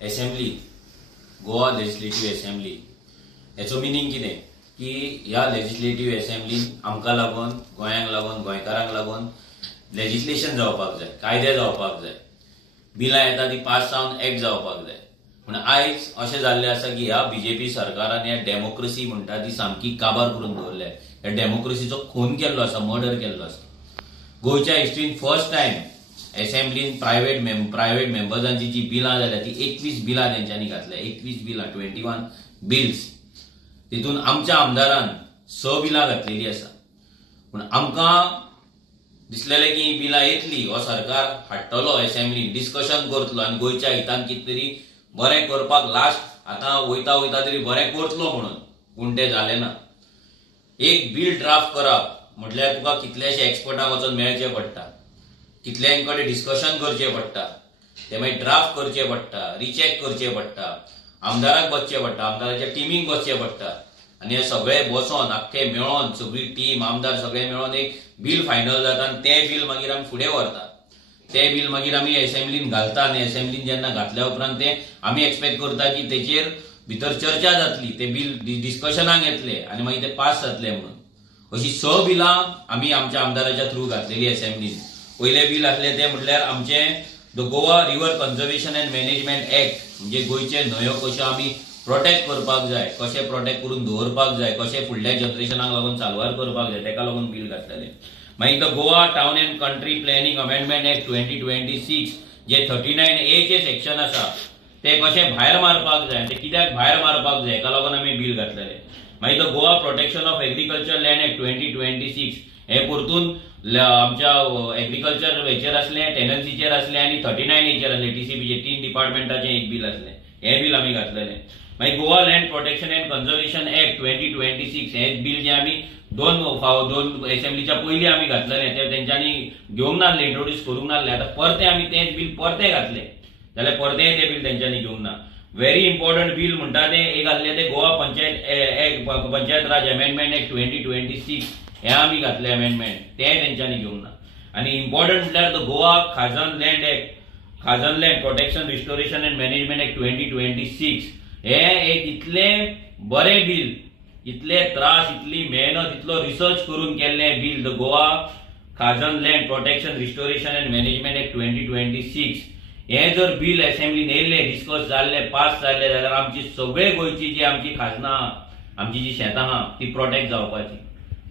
Assembly, Goa legislative assembly हेचो meaning कितें की ह्या लेजिस्लेटिव्ह असेंब्लीन आमकां लागून, गोंयांक लागून, गोंयकारांक लागून लेजिस्लेशन जावपाक जाय, कायदे जावपाक जाय, बिलां येता ती पास जावन एक्ट जावपाक जाय. पूण आयज अशें जाल्लें आसा की ह्या बीजेपी सरकारान ह्या डेमोक्रेसी म्हणटा ती सामकी काबार करून दवरल्या. ह्या डेमोक्रेसीचो खून केल्लो आसा, मर्डर केल्लो आसा. गोंयच्या हिस्ट्रीन फर्स्ट टायम असेंब्लीन प्रायव्हेट मेंबर्सांची जी बिलां जाल्यात ती 21 बिलां तेंच्यांनी घातल्या. 21 बिलां, 21 बिल्स. तितून आमच्या आमदारान 6 बिलां घातलेली आसा. पूण आमकां दिसलेलें की ही बिलां येतली, हो सरकार हाडटलो असेंब्लीन, डिस्कशन करतलो आनी गोंयच्या हितान कितें तरी बरें करपाक लास्ट आतां वयता वयता तरी बरें करतलो म्हणून. पूण तें जालें ना. एक बिल ड्राफ्ट करप म्हटल्यार तुका कितलेशे एक्सपर्टांक वचून मेळचें पडटा, कितल्यांक कडेन डिस्कशन करचें पडटा, ते मागीर ड्राफ्ट करचें पडटा, रिचेक करचें पडटा, आमदाराक बसचें पडटा, आमदाराच्या टिमीक बसचें पडटा आनी हे सगळे बसोन आख्खे मेळोन सगळी टीम, आमदार सगळे मेळोन एक बिल फायनल जाता आनी तें बिल मागीर आमी फुडें व्हरता. तें बिल मागीर आमी असेंब्लीन घालता आनी असेंब्लीन जेन्ना घातल्या उपरांत तें आमी एक्सपेक्ट करता की तेचेर भितर चर्चा जातली, ते बिल डिस्कशनाक येतले आनी मागीर ते पास जातले म्हणून. अशी 6 बिलां आमी आमच्या आमदाराच्या थ्रू घातलेली असेंब्लीन. पयलें बिल आसलें तें म्हटल्यार आमचें the Goa river conservation and management act, म्हणजे गोंयचे न्हंयो कश्यो आमी प्रोटेक्ट करपाक जाय, कशें प्रोटेक्ट करून दवरपाक जाय, कशें फुडल्या जनरेशनाक लागून चालवार करपाक जाय, तेका लागून बिल घातलेलें. मागीर the Goa town and country planning amendment act 2026 जे 39A चे सेक्शन आसा ते कशें भायर मारपाक जाय, ते कित्याक भायर मारपाक जाय हेका लागून आमी बिल घातलेलें. मागीर the Goa protection of agriculture land act 2026 हे परतून आमच्या एग्रीकल्चर हेचेर असलें, टेनन्सीचेर असलें आनी 39A चेर असलें, टीसीबीचे 3 डिपार्टमेंटाचें एक बिल असलें. हे बिल आमी घातलेलें. मागीर Goa land protection and conservation act 2026 हे बिल जे आमी दोन असेंब्लीच्या पयलीं आमी घातलेलें, ते तेंच्यांनी घेवंक नासलें, इंट्रोड्यूस करूंक नासलें. आतां परतें आमी तेंच बिल परतें घातलें जाल्यार परतेंय तें बिल तेंच्यांनी घेवंक ना. व्हेरी इम्पॉर्टंट बिल म्हणटा तें एक आसलें तें गोवा पंचायत राज अमेंडमेंट एक्ट 2026 हे आमी घातलें अमेंडमेंट, तें तेंच्यांनी घेवंक ना. आनी इम्पॉर्टंट म्हटल्यार the Goa khazan land act, khazan land protection restoration and management act 2026 हे एक इतलें बरें बिल, इतले त्रास, इतली मेहनत, इतलो रिसर्च करून केल्लें bill the Goa khazan land protection restoration and management act 2026 हे जर बिल असेंब्लीन येयल्लें, डिस्कस जाल्लें, पास जाल्लें जाल्यार आमची सगळे गोंयची जी आमची खाजनां आहा, आमची जी शेतां आहा ती प्रोटेक्ट जावपाची.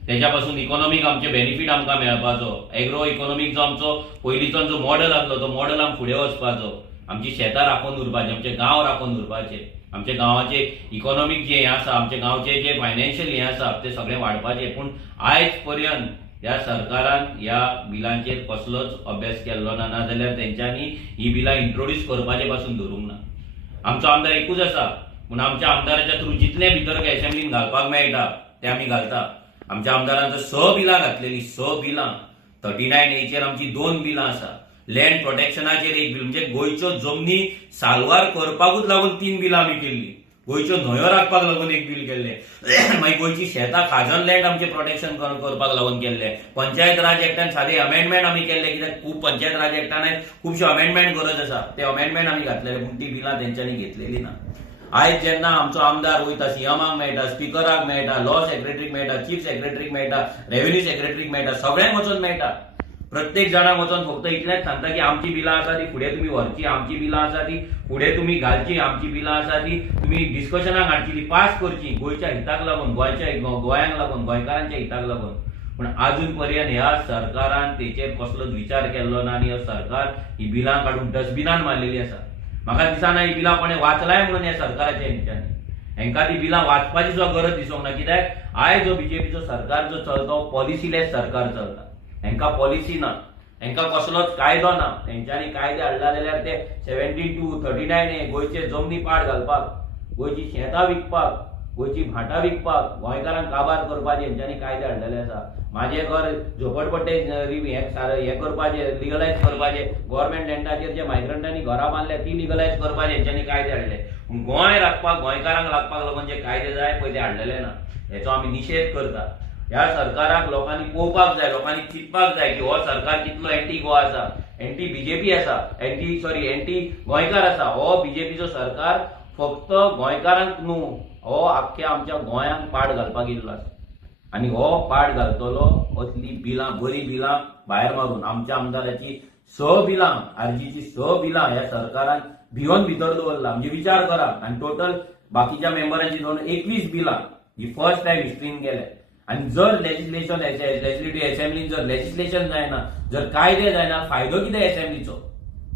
तेच्या पासून इकॉनॉमीक आमचे बेनिफीट आमकां मेळपाचो. एग्रो इकॉनॉमीक जो आमचो पयलींचो जो मॉडल आसलो तो मॉडल आमकां फुडें वचपाचो. आमची शेतां राखून उरपाची, आमचे गांव राखून उरपाचे, आमच्या गांवाचे इकॉनॉमीक जे हें आसा, आमच्या गांवचे जे फायनान्शियल हें आसा ते सगळें वाडपाचें. पूण आयज पर्यंत ह्या सरकारान ह्या बिलांचेर कसलोच अभ्यास केल्लो ना, नाजाल्यार तेंच्यांनी ही बिलां इंट्रोड्यूस करपाचे पासून धरूंक ना. आमचो आमदार एकूच आसा, पूण आमच्या आमदाराच्या थ्रू जितलें भितर असेंब्लीन घालपाक मेळटा तें आमी घालता. आमच्या आमदारान 6 बिलां घातलेलीं, 6 बिलां. 39A चेर आमची 2 बिलां आसा. लँड प्रोटेक्शनाचेर एक बिल, म्हणजे गोंयच्यो जमनी सालवार करपाकूच लागून 3 बिलां आमी केल्लीं. गोंयच्यो न्हंयो राखपाक लागून एक बिल केल्लें. मागीर गोंयची शेतां खाजन लँड आमचे प्रोटेक्शन करपाक लागून केल्लें. पंचायत राज एक्टान सादें अमेंडमेंट आमी केल्लें, कित्याक खूब पंचायत राज एक्टान खुबशे अमेंडमेंट गरज आसा, ते अमेंडमेंट आमी घातलेले, पूण ती बिलां तेंच्यांनी घेतलेली ना. आयज जेन्ना आमचो आमदार वयता, सीएमाक मेळटा, स्पिकराक मेळटा, लॉ सेक्रेटरीक मेळटा, चीफ सेक्रेटरीक मेळटा, रेव्हेन्यू सेक्रेटरीक मेळटा, सगळ्यांक वचून मेळटा. प्रत्येक जाणाक वचून फक्त इतलेंच सांगता की आमची बिलां आसा ती फुडें तुमी व्हरची, आमची बिलां आसा ती फुडें तुमी घालची, आमची बिलां आसा ती तुमी डिस्कशनाक हाडची, ती पास करची, गोंयच्या हिताक लागून, गोंयांक लागून, गोंयकारांच्या हिताक लागून. पूण आजून पर्यंत ह्या सरकारान तेचेर कसलोच विचार केल्लो ना आनी हो सरकार ही बिलां काडून डस्टबिनान मारलेली आसा. म्हाका दिसना ही बिलां कोणें वाचलाय म्हणून ह्या सरकाराच्या हेंच्यांनी. हेंकां ती बिलां वाचपाची सुद्दां गरज दिसूंक ना, कित्याक आयज जो बीजेपीचो सरकार जो चलता तो पॉलिसीलेस सरकार चलता. हेंकां पॉलिसी ना, हेंकां कसलोच कायदो ना. तेंच्यांनी कायदे हाडला जाल्यार ते 72, 39A गोंयचे जमनी पाड घालपाक, गोंयची शेतां विकपाक, गोंयची भाटां विकपाक, गोंयकारांक काबार करपाचे हेंच्यांनी कायदे हाडलेले आसा. म्हाजें घर झोपडपट्टे हे करपाचे, लिगलायज करपाचे, गव्हर्मेंट लँडाचेर जे मायग्रंटांनी घरां बांदल्या ती लिगलायज करपाचे हेंच्यांनी कायदे हाडले. पूण गोंय राखपाक, गोंयकारांक लागपाक लागून जे कायदे जाय पळय ते हाडलेले ना. हेचो आमी निशेध करता. ह्या सरकाराक लोकांनी पळोवपाक जाय, लोकांनी चिंतपाक जाय की हो सरकार कितलो एंटी गोवा आसा, एंटी बीजेपी आसा, एंटी गोंयकार आसा. हो बीजेपीचो सरकार फक्त गोंयकारांक न्हू, हो आख्ख्या आमच्या गोंयांक पाड घालपाक येयल्लो आसा. आनी हो पाड घालतलो असली बिलां, बरी बिलां भायर मारून आमच्या आमदाराची 6 बिलां, आरजीची 6 बिलां ह्या सरकारान भिवन भितर दवरला. म्हणजे विचार करा. आनी टोटल बाकीच्या मेंबरांची धरून 21 बिलां ही फर्स्ट टाइम हिस्ट्रीन गेले. आणि जर लेजिस्लेटिव्ह असेंब्लीन जर लेजिस्लेशन जायना, जर कायदे जायना, फायदो कितें असेंब्लीचो?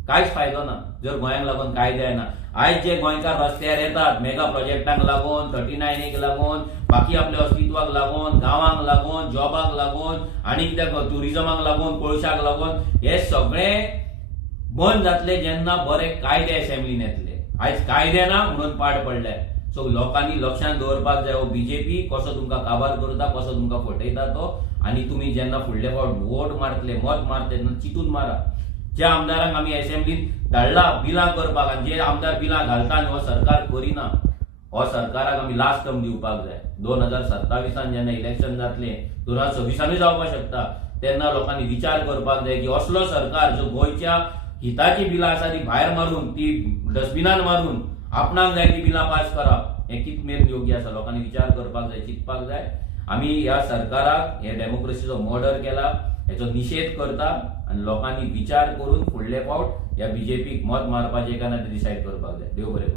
कांयच फायदो ना जर गोंयांक लागून कायदे जायना. आयज जे गोंयकार रस्त्यार येतात मेगा प्रोजेक्टांक लागून, 39A लागून, बाकी आपल्या अस्तित्वाक लागून, गांवांक लागून, जॉबाक लागून, आणि कित्याक टुरिजमाक लागून, कोळशाक लागून, हे सगळे बंद जातले जेन्ना बरे कायदे असेंब्लीन येतले. आयज कायदे ना म्हणून पाड पडले. सो लोकांनी लक्षांत दवरपाक जाय, बीजेपी कसो तुमकां काबार करता, कसो तुमकां फटयता तो. आनी तुमी जेन्ना फुडले फावट वोट मारतले, मत मारतले तेन्ना चिंतून मारा. ज्या आमदारांक आमी असेंब्लीन धाडला बिलां करपाक, आनी जे आमदार बिलां घालता आनी हो सरकार करिना, हो सरकाराक आमी लास्ट टर्म दिवपाक जाय. 2027 जेन्ना इलेक्शन जातले, 2026 जावपाक शकता, तेन्ना लोकांनी विचार करपाक जाय की असलो सरकार जो गोंयच्या हिताची बिलां आसा ती भायर मारून, ती डस्टबिनान मारून आपणाक जाय ती बिलां पास करप, हे कितमेर योग्य आसा? लोकांनी विचार करपाक जाय, चिंतपाक जाय. आमी ह्या सरकाराक हे डेमोक्रेसीचो मर्डर केला हेचो निषेध करता. आनी लोकांनी विचार करून फुडले फावट ह्या बीजेपीक मत मारपाचें काय ना ते डिसायड करपाक जाय. देव बरें.